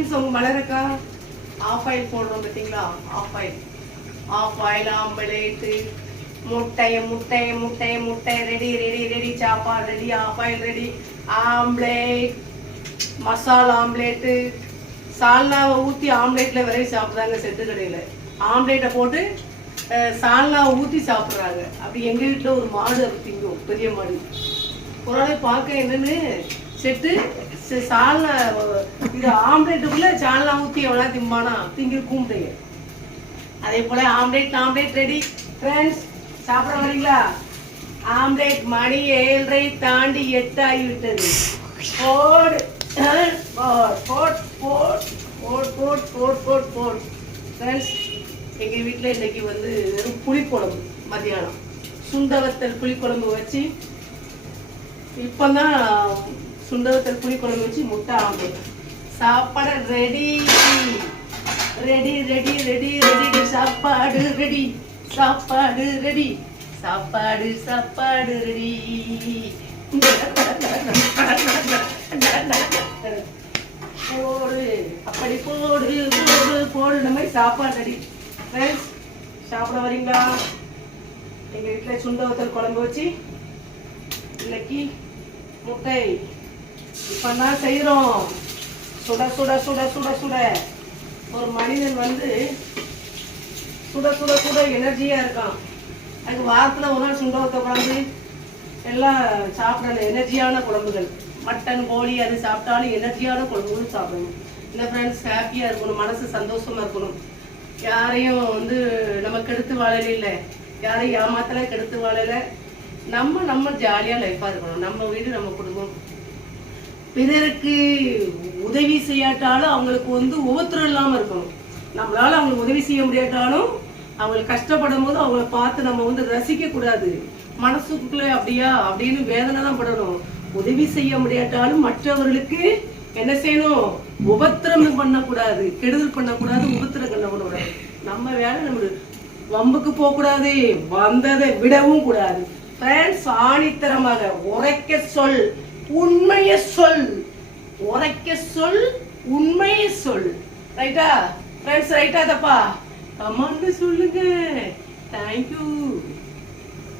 Friends உங்க மலருக்கா of boil போடுறோம் பார்த்தீங்களா? ஆஃப் ஆயில் ஆம்லேட் முட்டை ரெடி சாப்பாடு ready half boil ready omelette masala omelette சால்னாவை ஊற்றி ஆம்லேட்டில் விரைவி சாப்பிட்றாங்க செட்டு கடையில். ஆம்லேட்டை போட்டு சால்னாவை ஊற்றி சாப்பிட்றாங்க. அப்படி எங்கள் வீட்டில் ஒரு மாடு அது திங்கும், பெரிய மாடு. ஒரு நாள் பார்க்க என்னன்னு செட்டு சால்னா இது ஆம்லேட்டுக்குள்ளே சால்னா ஊற்றி எவ்வளோ திம்பானா திங்கிற கூம்பிட்டீங்க. அதே போல் ஆம்லேட் ரெடி ஃப்ரெண்ட்ஸ். சாப்பிட வரீங்களா? ஆம்லேட் மணி 7:30 தாண்டி 8 ஆகிவிட்டது. போடு ஃப்ரெண்ட்ஸ். எங்கள் வீட்டில் இன்னைக்கு வந்து வெறும் புளிக்குழம்பு. மத்தியானம் சுண்டவத்தல் புளிக்குழம்பு வச்சு இப்போதான் சுண்டவத்தல் புளிக்குழம்பு வச்சு முட்டை ஆம்லேட். சாப்பாடு ready ready ready ready ready சாப்பாடு ரெடி சாப்பாடு ரெடி சாப்பாடு ரெடி. போடு அப்படி போடு போடு போடு இந்த மாதிரி சாப்பாடு ரெடி ஃப்ரெண்ட்ஸ். சாப்பிட வரீங்களா? எங்கள் வீட்டில் சுண்டவத்தல் குழம்பு வச்சு இன்னைக்கு முட்டை இப்போ தான் செய்கிறோம். சுட சுட சுட சுட சுட ஒரு மனிதன் வந்து சுட சுட சுட எனர்ஜியாக இருக்கான். அதுக்கு வாரத்தில் ஒரு நாள் சுண்டவத்தை குழம்பு எல்லாம் சாப்பிடணும். எனர்ஜியான குழம்புகள் மட்டன் கோழி அது சாப்பிட்டாலும் எனர்ஜியான குழம்புகளும் சாப்பிடணும். இல்லை ஃப்ரெண்ட்ஸ், ஹாப்பியாக இருக்கணும், மனசு சந்தோஷமாக இருக்கணும். யாரையும் வந்து நம்ம கெடுத்து வாழலை, இல்லை யாரையும் ஏமாத்தலை கெடுத்து வாழலை. நம்ம ஜாலியாக லைஃபாக இருக்கணும். நம்ம வீடு நம்ம குடும்பம். பிறருக்கு உதவி செய்யாட்டாலும் அவங்களுக்கு வந்து ஒவ்வொருத்தரும் இல்லாமல் இருக்கணும். நம்மளால அவங்களுக்கு உதவி செய்ய முடியாட்டாலும் அவங்களுக்கு கஷ்டப்படும் போது அவங்கள பார்த்து நம்ம வந்து ரசிக்க கூடாது. மனசுக்குள்ளே அப்படியா அப்படின்னு வேதனை தான் படணும். உதவி செய்ய முடியாட்டாலும் மற்றவர்களுக்கு என்ன செய்யணும்? உபத்திரம் பண்ணக்கூடாது, கெடுதல் பண்ணக்கூடாது, உபத்திரம் பண்ணக்கூடாது. நம்ம வேலை நம்ம வம்புக்கு போகக்கூடாது, வந்ததை விடவும் கூடாது. ஃப்ரெண்ட்ஸ், ஆணித்தரமாக உரைக்க சொல், உண்மையை சொல், உரைக்க சொல், உண்மையை சொல். ரைட்டா ஃப்ரெண்ட்ஸ்? ரைட்டா தப்பா? கமெண்ட் சொல்லுங்க. தேங்க்யூ.